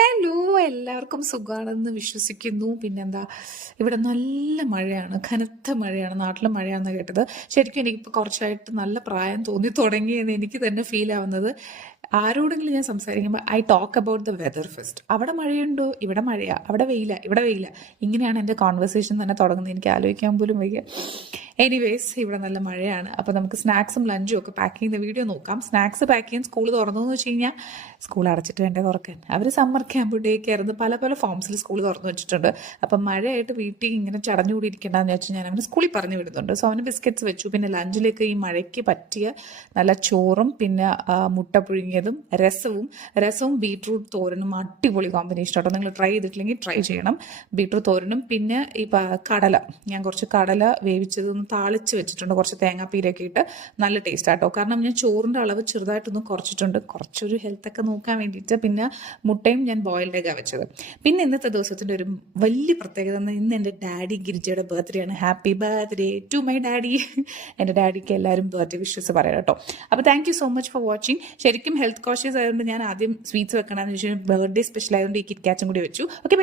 Hello, എല്ലാവർക്കും സുഖമാണെന്ന് വിശ്വസിക്കുന്നു. പിന്നെന്താ, ഇവിടെ നല്ല മഴയാണ്, കനത്ത മഴയാണ്. നാട്ടിലെ മഴയാണെന്ന് കേട്ടത്. ശരിക്കും എനിക്കിപ്പോൾ കുറച്ചായിട്ട് നല്ല പ്രായം തോന്നി തുടങ്ങിയെന്ന് എനിക്ക് തന്നെ ഫീൽ ആവുന്നത്. ആരോടെങ്കിലും ഞാൻ സംസാരിക്കുമ്പോൾ I talk about the weather first. അവിടെ മഴയുണ്ടോ? ഇവിടെ മഴയാ. അവിടെ വെയില, ഇവിടെ വെയില. ഇങ്ങനെയാണ് എൻ്റെ കോൺവെർസേഷൻ തന്നെ തുടങ്ങുന്നത്. എനിക്ക് ആലോചിക്കാൻ പോലും വയ്യ. എനിവേസ്, ഇവിടെ നല്ല മഴയാണ്. അപ്പോൾ നമുക്ക് സ്നാക്സും ലഞ്ചും ഒക്കെ പാക്ക് ചെയ്യുന്ന വീഡിയോ നോക്കാം. സ്നാക്സ് പാക്ക് ചെയ്യാൻ സ്കൂൾ തുറന്നു എന്ന് വെച്ച് കഴിഞ്ഞാൽ സ്കൂൾ അടച്ചിട്ട് വേണ്ടേ തുറക്കാൻ. അവർ സമ്മർ ക്യാമ്പ് ഡേ കയറുന്നത് പല പല ഫോംസിൽ സ്കൂൾ തുറന്നു വെച്ചിട്ടുണ്ട്. അപ്പം മഴയായിട്ട് വീട്ടിൽ ഇങ്ങനെ ചടഞ്ഞുകൂടി ഇരിക്കേണ്ടതെന്ന് വെച്ചാൽ ഞാൻ അവന് സ്കൂളിൽ പറഞ്ഞു വിടുന്നുണ്ട്. സോ അവന് ബിസ്ക്കറ്റ്സ് വെച്ചു. പിന്നെ ലഞ്ചിലേക്ക് ഈ മഴയ്ക്ക് പറ്റിയ നല്ല ചോറും പിന്നെ മുട്ട പുഴുങ്ങിയതും രസവും ബീട്രൂട്ട് തോരനും അടിപൊളി കോമ്പിനേഷൻ കേട്ടോ. നിങ്ങൾ ട്രൈ ചെയ്തിട്ടില്ലെങ്കിൽ ട്രൈ ചെയ്യണം. ബീട്രൂട്ട് തോരനും പിന്നെ ഈ കടല, ഞാൻ കുറച്ച് കടല വേവിച്ചതൊന്ന് താളിച്ച് വെച്ചിട്ടുണ്ട്, കുറച്ച് തേങ്ങാപ്പീരൊക്കെ ഇട്ട്. നല്ല ടേസ്റ്റ് ആട്ടോ. കാരണം ഞാൻ ചോറിൻ്റെ അളവ് ചെറുതായിട്ടൊന്ന് കുറച്ചിട്ടുണ്ട്, കുറച്ചൊരു ഹെൽത്തൊക്കെ നോക്കാൻ വേണ്ടിയിട്ട്. പിന്നെ മുട്ടയും ഞാൻ ബോയിൽഡ് എഗ്ഗാണ് വെച്ചത്. പിന്നെ ഇന്നത്തെ ദിവസത്തിൻ്റെ ഒരു വലിയ പ്രത്യേകത, ഇന്ന് എൻ്റെ ഡാഡി ഗിരിജയുടെ ബർത്ത്ഡേ ആണ്. Happy birthday to my daddy. എൻ്റെ ഡാഡിക്ക് എല്ലാവരും ബർത്ത്ഡേ വിഷസ് പറയാം കേട്ടോ. അപ്പോൾ thank you so much for watching. ശരിക്കും ഹെൽത്ത് കോൺഷ്യസ് ആയതുകൊണ്ട് ഞാൻ ആദ്യം സ്വീറ്റ്സ് വെക്കണമെന്ന് വെച്ചാൽ ബർത്ത്ഡേ സ്പെഷ്യൽ ആയതുകൊണ്ട് ഈ കിറ്റ് കാച്ചും കൂടി വെച്ചു. ഓക്കെ.